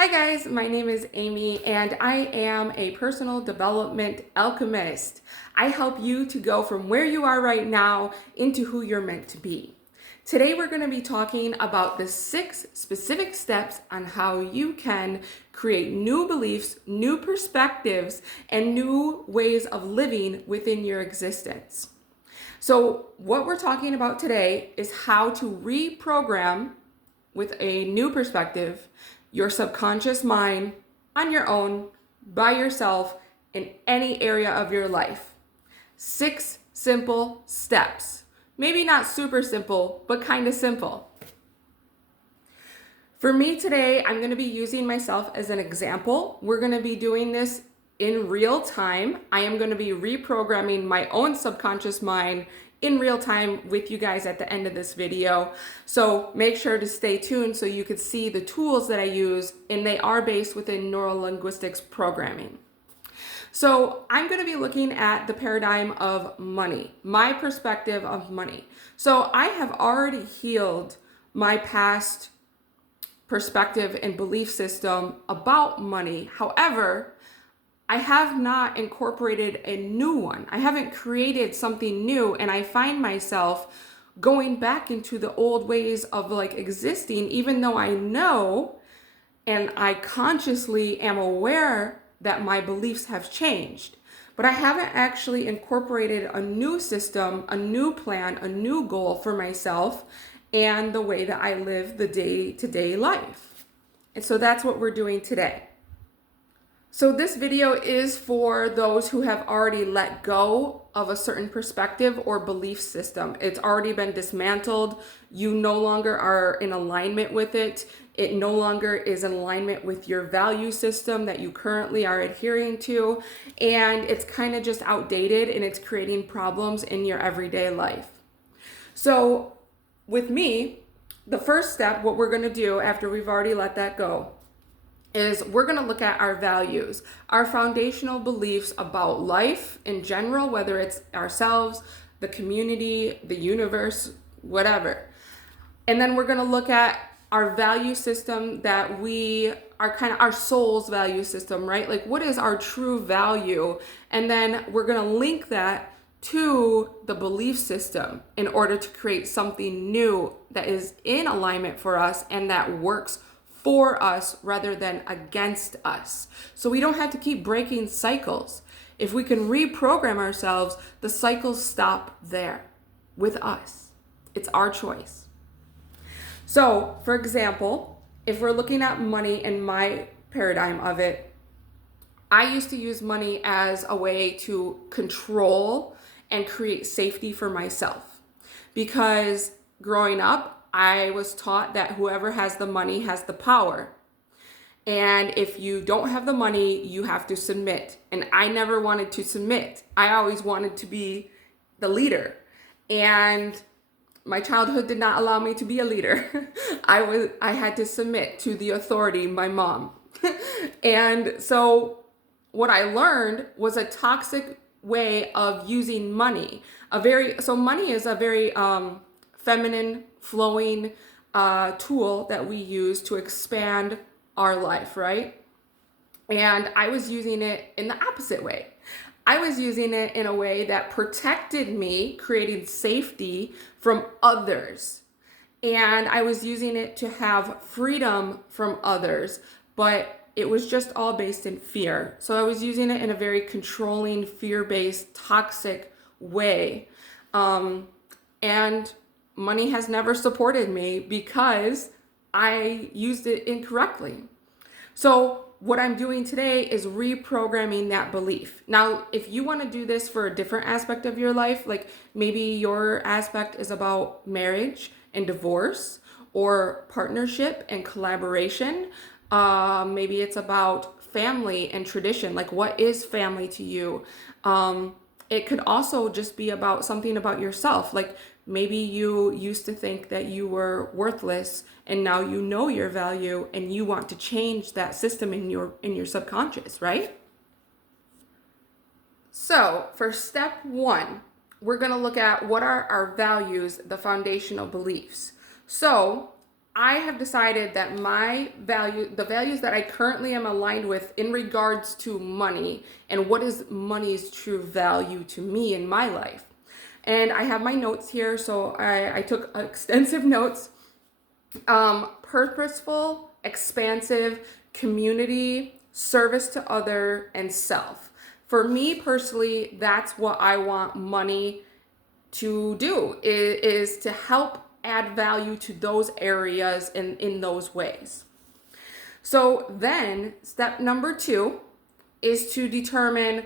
Hi guys, my name is Amy and I am a personal development alchemist. I help you to go from where you are right now into who you're meant to be. Today we're going to be talking about the 6 specific steps on how you can create new beliefs, new perspectives, and new ways of living within your existence. So what we're talking about today is how to reprogram with a new perspective your subconscious mind on your own, by yourself, in any area of your life. 6 simple steps. Maybe not super simple, but kind of simple. For me today, I'm going to be using myself as an example. We're going to be doing this in real time. I am going to be reprogramming my own subconscious mind in real time with you guys at the end of this video. So make sure to stay tuned so you can see the tools that I use, and they are based within neuro-linguistics programming. So I'm going to be looking at the paradigm of money, my perspective of money. So I have already healed my past perspective and belief system about money. However, I have not incorporated a new one. I haven't created something new, and I find myself going back into the old ways of existing, even though I know and I consciously am aware that my beliefs have changed. But I haven't actually incorporated a new system, a new plan, a new goal for myself and the way that I live the day-to-day life. And so that's what we're doing today. So this video is for those who have already let go of a certain perspective or belief system. It's already been dismantled. You no longer are in alignment with it. It no longer is in alignment with your value system that you currently are adhering to. And it's kind of just outdated, and it's creating problems in your everyday life. So with me, the first step, what we're going to do after we've already let that go, is we're going to look at our values, our foundational beliefs about life in general, whether it's ourselves, the community, the universe, whatever. And then we're going to look at our value system that we are kind of our soul's value system, right? Like, what is our true value? And then we're going to link that to the belief system in order to create something new that is in alignment for us and that works for us rather than against us. So we don't have to keep breaking cycles. If we can reprogram ourselves, the cycles stop there with us. It's our choice. So, for example, if we're looking at money and my paradigm of it, I used to use money as a way to control and create safety for myself. Because growing up, I was taught that whoever has the money has the power. And if you don't have the money, you have to submit. And I never wanted to submit. I always wanted to be the leader. And my childhood did not allow me to be a leader. I had to submit to the authority, my mom. And so what I learned was a toxic way of using money. So money is a very feminine, flowing tool that we use to expand our life, right? And I was using it in the opposite way. I was using it in a way that protected me, creating safety from others. And I was using it to have freedom from others, but it was just all based in fear. So I was using it in a very controlling, fear-based, toxic way. And money has never supported me because I used it incorrectly. So what I'm doing today is reprogramming that belief. Now, if you want to do this for a different aspect of your life, like maybe your aspect is about marriage and divorce or partnership and collaboration, maybe it's about family and tradition, like what is family to you? It could also just be about something about yourself. Like maybe you used to think that you were worthless and now you know your value and you want to change that system in your subconscious, right? So for step 1, we're going to look at what are our values, the foundational beliefs. So I have decided that the values that I currently am aligned with in regards to money and what is money's true value to me in my life. And I have my notes here, so I took extensive notes. Purposeful, expansive, community, service to other, and self. For me personally, that's what I want money to do, is to help add value to those areas in those ways. So then step number 2 is to determine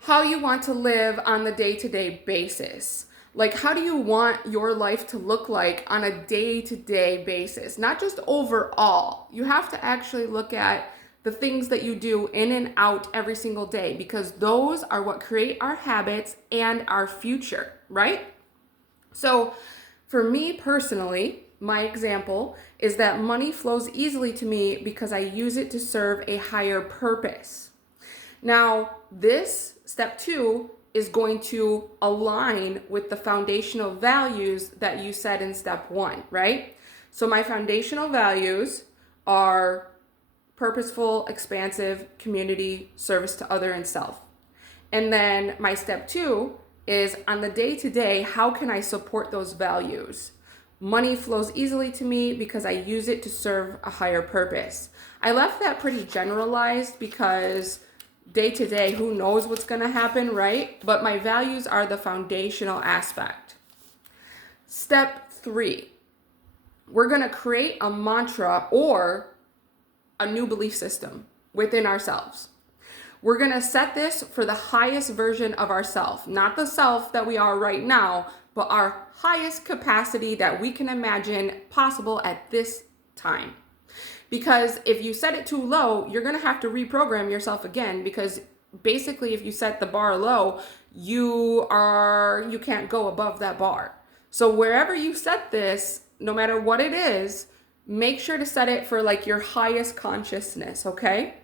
how you want to live on the day-to-day basis. Like, how do you want your life to look like on a day-to-day basis? Not just overall. You have to actually look at the things that you do in and out every single day, because those are what create our habits and our future, right? So for me personally, my example is that money flows easily to me because I use it to serve a higher purpose. Now, this step 2 is going to align with the foundational values that you said in step 1, right? So my foundational values are purposeful, expansive, community, service to other, and self. And then my step 2 is on the day-to-day, how can I support those values? Money flows easily to me because I use it to serve a higher purpose. I left that pretty generalized because day-to-day, who knows what's going to happen, right? But my values are the foundational aspect. Step 3, we're going to create a mantra or a new belief system within ourselves. We're going to set this for the highest version of ourselves, not the self that we are right now, but our highest capacity that we can imagine possible at this time. Because if you set it too low, you're going to have to reprogram yourself again, because basically if you set the bar low, you can't go above that bar. So wherever you set this, no matter what it is, make sure to set it for like your highest consciousness, okay?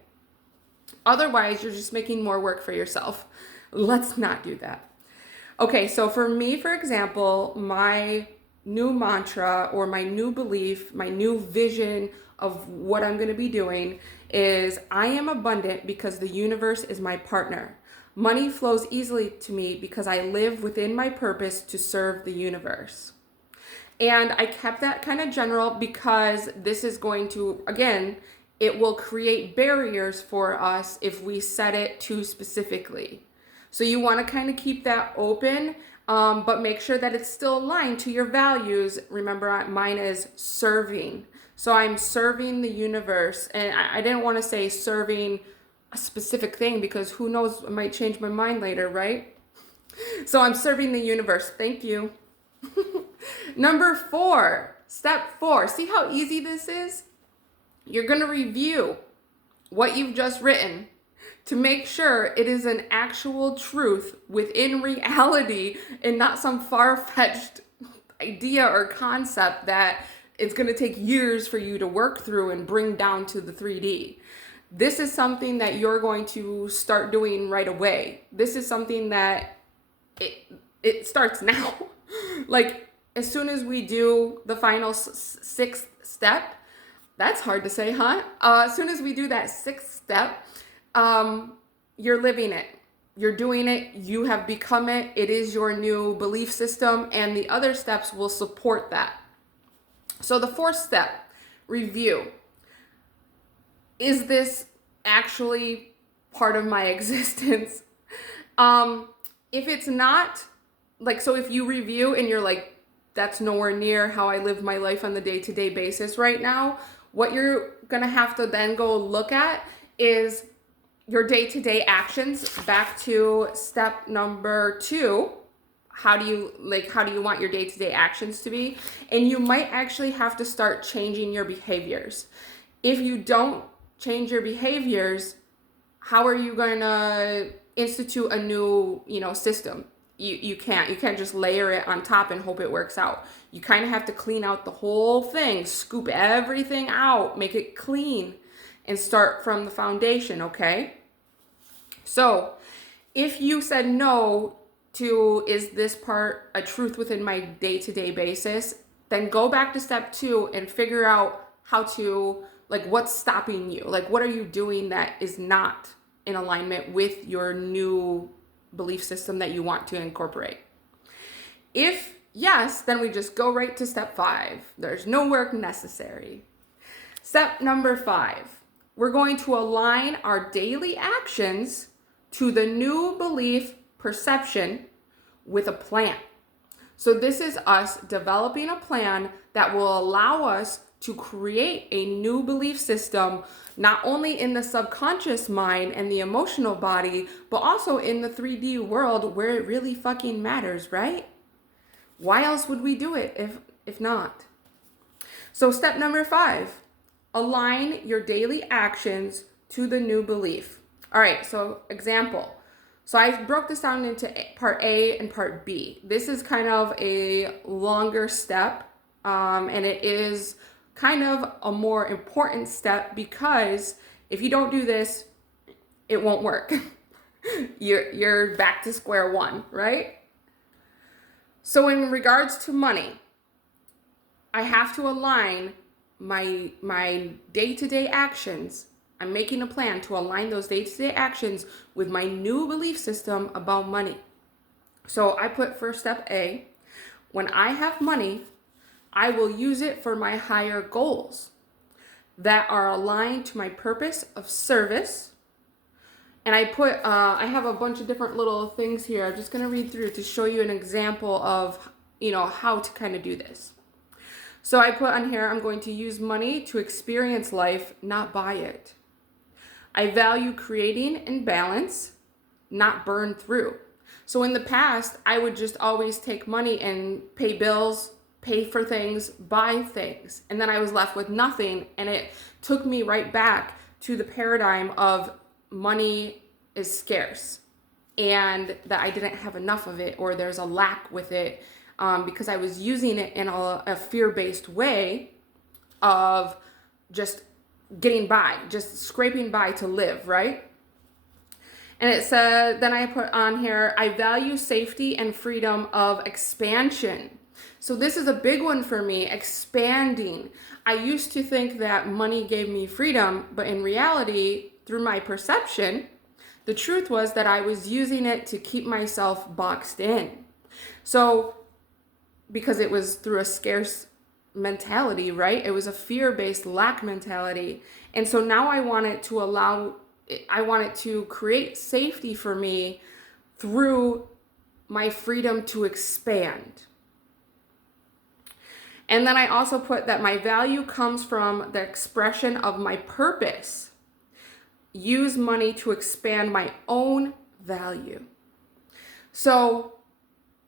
Otherwise, you're just making more work for yourself. Let's not do that. Okay, so for me, for example, my new mantra or my new belief, my new vision of what I'm going to be doing is I am abundant because the universe is my partner. Money flows easily to me because I live within my purpose to serve the universe. And I kept that kind of general because this is going to, again, it will create barriers for us if we set it too specifically. So you want to kind of keep that open, but make sure that it's still aligned to your values. Remember, mine is serving. So I'm serving the universe. And I didn't want to say serving a specific thing because who knows, I might change my mind later, right? So I'm serving the universe. Thank you. Number 4, step 4. See how easy this is? You're going to review what you've just written to make sure it is an actual truth within reality and not some far-fetched idea or concept that it's going to take years for you to work through and bring down to the 3D. This is something that you're going to start doing right away. This is something that it starts now. Like, as soon as we do the final 6th step, that's hard to say, huh? As soon as we do that 6th step, you're living it. You're doing it. You have become it. It is your new belief system, and the other steps will support that. So the 4th step, review. Is this actually part of my existence? If it's not, like, so if you review and you're like, that's nowhere near how I live my life on the day-to-day basis right now, what you're gonna have to then go look at is your day-to-day actions. Back to step number 2. How do you want your day-to-day actions to be? And you might actually have to start changing your behaviors. If you don't change your behaviors, how are you going to institute a new, system? You can't just layer it on top and hope it works out. You kind of have to clean out the whole thing, scoop everything out, make it clean, and start from the foundation, okay? So if you said no to, is this part a truth within my day-to-day basis? then go back to step 2 and figure out how to, like, what's stopping you? Like, what are you doing that is not in alignment with your new belief system that you want to incorporate? If yes, then we just go right to step 5. There's no work necessary. Step number 5, we're going to align our daily actions to the new belief perception with a plan. So this is us developing a plan that will allow us to create a new belief system, not only in the subconscious mind and the emotional body, but also in the 3D world where it really fucking matters, right? Why else would we do it if not? So step number 5, align your daily actions to the new belief. All right, so example. So I broke this down into part A and part B. This is kind of a longer step, and it is kind of a more important step because if you don't do this, it won't work. You're back to square one, right? So in regards to money, I have to align my day-to-day actions. I'm making a plan to align those day-to-day actions with my new belief system about money. So I put for step A, when I have money, I will use it for my higher goals that are aligned to my purpose of service. And I put, I have a bunch of different little things here. I'm just going to read through to show you an example of, how to kind of do this. So I put on here, I'm going to use money to experience life, not buy it. I value creating in balance, not burn through. So in the past, I would just always take money and pay bills, pay for things, buy things. And then I was left with nothing. And it took me right back to the paradigm of money is scarce and that I didn't have enough of it, or there's a lack with it, because I was using it in a fear-based way of just getting by, just scraping by to live, right? And it said, then I put on here, I value safety and freedom of expansion. So this is a big one for me, expanding. I used to think that money gave me freedom, but in reality, through my perception, the truth was that I was using it to keep myself boxed in. So, because it was through a scarce mentality, right? It was a fear-based lack mentality. And so now I want it to create safety for me through my freedom to expand. And then I also put that my value comes from the expression of my purpose. Use money to expand my own value. So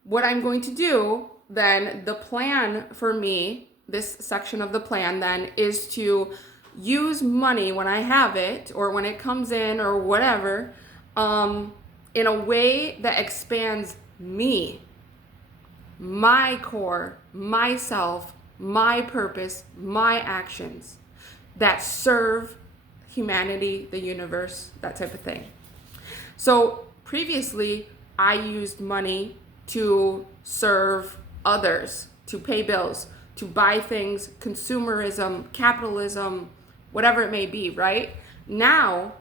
what I'm going to do then, the plan for me, this section of the plan then, is to use money when I have it or when it comes in or whatever, in a way that expands me, my core, myself, my purpose, my actions that serve humanity, the universe, that type of thing. So previously, I used money to serve others, to pay bills, to buy things, consumerism, capitalism, whatever it may be, right? Now,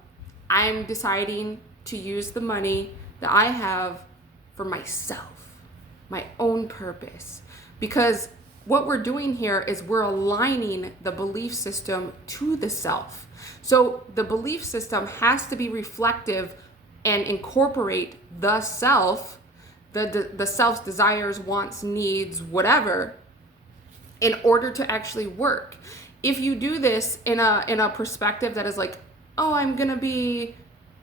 I'm deciding to use the money that I have for myself, my own purpose. Because what we're doing here is we're aligning the belief system to the self. So the belief system has to be reflective and incorporate the self, the self's desires, wants, needs, whatever, in order to actually work. If you do this in a perspective that is like, oh, I'm gonna be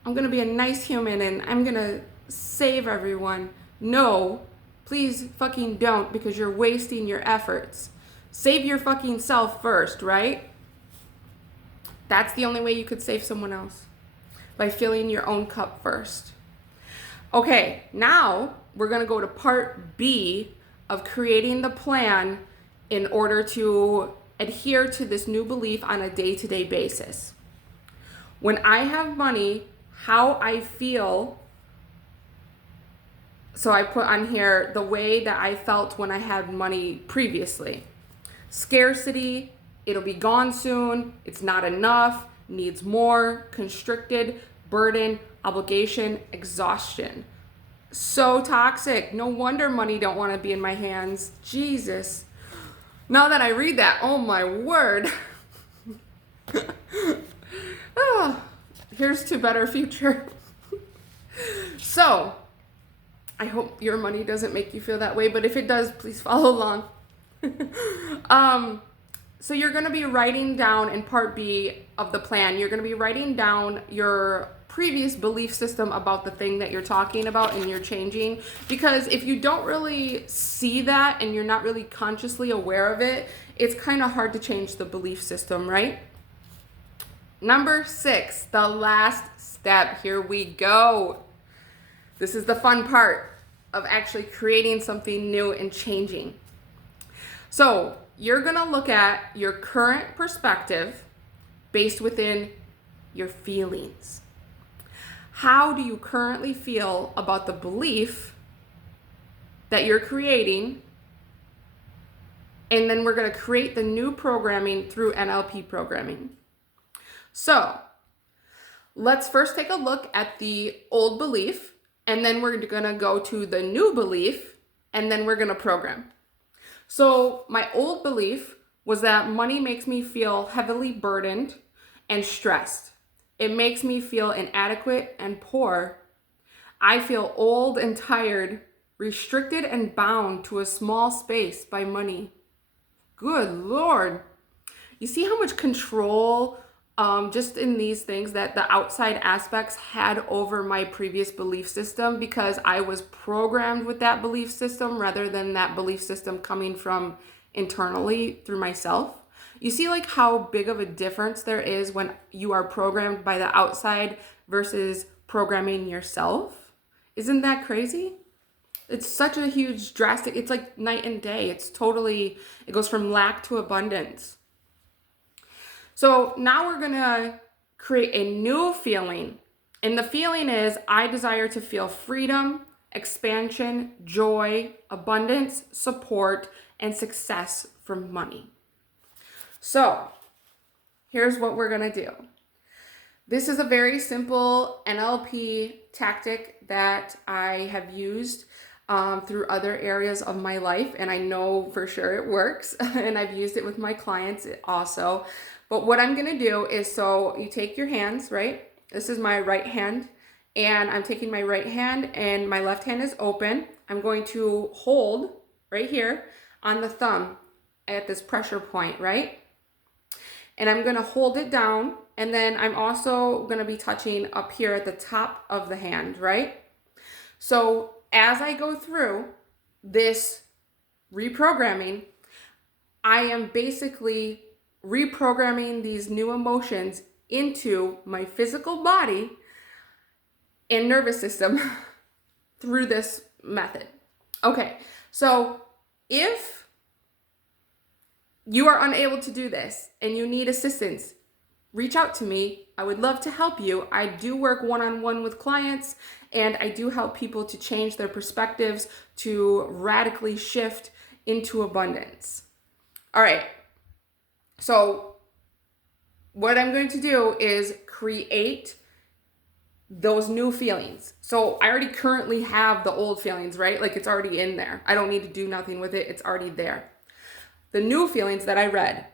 a nice human and I'm gonna save everyone. No, please fucking don't, because you're wasting your efforts. Save your fucking self first, right? That's the only way you could save someone else, by filling your own cup first. Okay, now we're gonna go to part B of creating the plan in order to adhere to this new belief on a day-to-day basis. When I have money, how I feel, so I put on here the way that I felt when I had money previously. Scarcity, it'll be gone soon, it's not enough, needs more, constricted, burden, obligation, exhaustion. So toxic. No wonder money don't want to be in my hands. Jesus. Now that I read that, oh my word. Oh, here's to better future. So, I hope your money doesn't make you feel that way, but if it does, please follow along. So you're going to be writing down in part B of the plan, you're going to be writing down your previous belief system about the thing that you're talking about and you're changing. Because if you don't really see that and you're not really consciously aware of it, it's kind of hard to change the belief system, right? Number 6, the last step. Here we go. This is the fun part of actually creating something new and changing. So you're going to look at your current perspective based within your feelings. How do you currently feel about the belief that you're creating? And then we're going to create the new programming through NLP programming. So let's first take a look at the old belief, and then we're going to go to the new belief, and then we're going to program. So my old belief was that money makes me feel heavily burdened and stressed. It makes me feel inadequate and poor. I feel old and tired, restricted and bound to a small space by money. Good Lord. You see how much control just in these things that the outside aspects had over my previous belief system, because I was programmed with that belief system rather than that belief system coming from internally through myself. You see like how big of a difference there is when you are programmed by the outside versus programming yourself? Isn't that crazy? It's such a huge drastic, it's like night and day. It goes from lack to abundance. So now we're going to create a new feeling. And the feeling is, I desire to feel freedom, expansion, joy, abundance, support, and success from money. So here's what we're going to do. This is a very simple NLP tactic that I have used through other areas of my life, and I know for sure it works, and I've used it with my clients also. But what I'm going to do is, so you take your hands, right? This is my right hand, and I'm taking my right hand and my left hand is open. I'm going to hold right here on the thumb at this pressure point, right? And I'm going to hold it down, and then I'm also going to be touching up here at the top of the hand, right? So as I go through this reprogramming, I am basically reprogramming these new emotions into my physical body and nervous system through this method. Okay, so if you are unable to do this and you need assistance, reach out to me. I would love to help you. I do work one-on-one with clients, and I do help people to change their perspectives to radically shift into abundance. All right. So what I'm going to do is create those new feelings. So I already currently have the old feelings, right? Like it's already in there. I don't need to do nothing with it. It's already there. The new feelings that I read: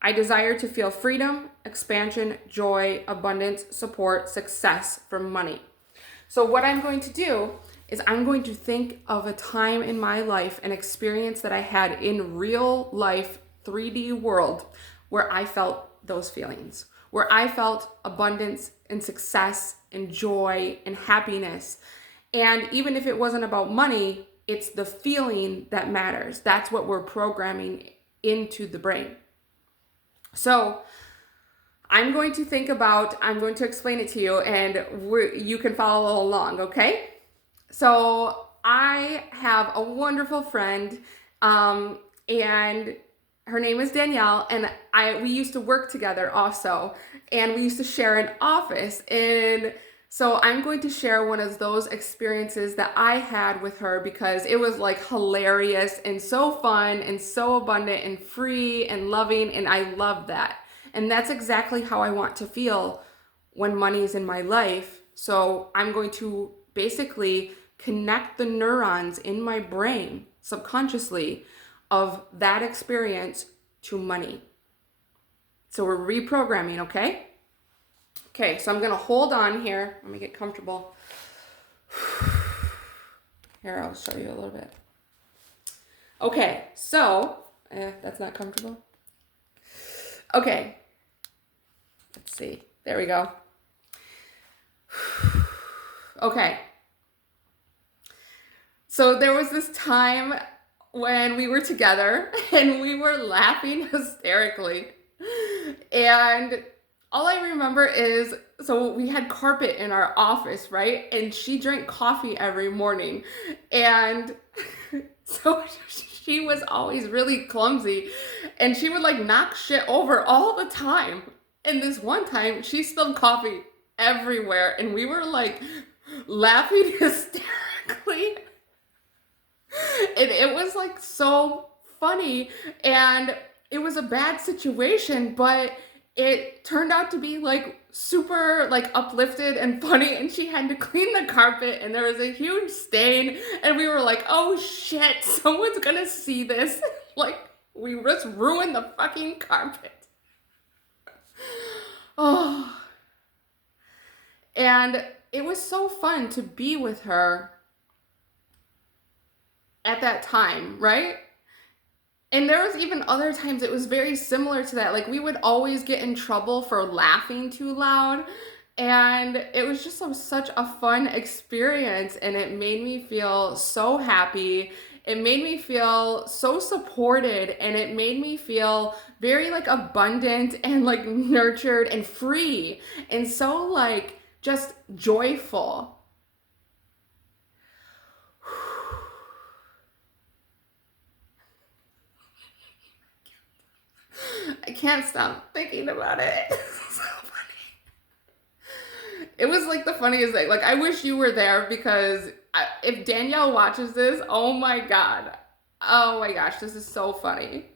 I desire to feel freedom, expansion, joy, abundance, support, success from money. So what I'm going to do is I'm going to think of a time in my life, an experience that I had in real life 3D world where I felt those feelings, where I felt abundance and success and joy and happiness. And even if it wasn't about money, it's the feeling that matters. That's what we're programming into the brain. So I'm going to explain it to you, and you can follow along, okay? So I have a wonderful friend, and her name is Danielle, and we used to work together also, and we used to share an office. And So I'm going to share one of those experiences that I had with her because it was like hilarious and so fun and so abundant and free and loving, and I love that. And that's exactly how I want to feel when money is in my life. So I'm going to basically connect the neurons in my brain subconsciously of that experience to money. So we're reprogramming, okay? Okay, so I'm gonna hold on here. Let me get comfortable. Here, I'll show you a little bit. Okay, so, that's not comfortable. Okay, let's see. There we go. Okay. So there was this time when we were together and we were laughing hysterically. And all I remember is, so we had carpet in our office, right? And she drank coffee every morning. And so she was always really clumsy and she would like knock shit over all the time. And this one time she spilled coffee everywhere and we were like laughing hysterically. And it was like so funny, and it was a bad situation, but it turned out to be like super like uplifted and funny, and she had to clean the carpet and there was a huge stain and we were like, oh shit, someone's gonna see this. Like, we just ruined the fucking carpet. Oh. And it was so fun to be with her at that time, right? And there was even other times it was very similar to that. Like, we would always get in trouble for laughing too loud. And it was just such a fun experience. And it made me feel so happy. It made me feel so supported. And it made me feel very like abundant and like nurtured and free. And so like just joyful. I can't stop thinking about it. It's so funny. It was like the funniest thing. Like, I wish you were there because if Danielle watches this, oh my God. Oh my gosh, this is so funny.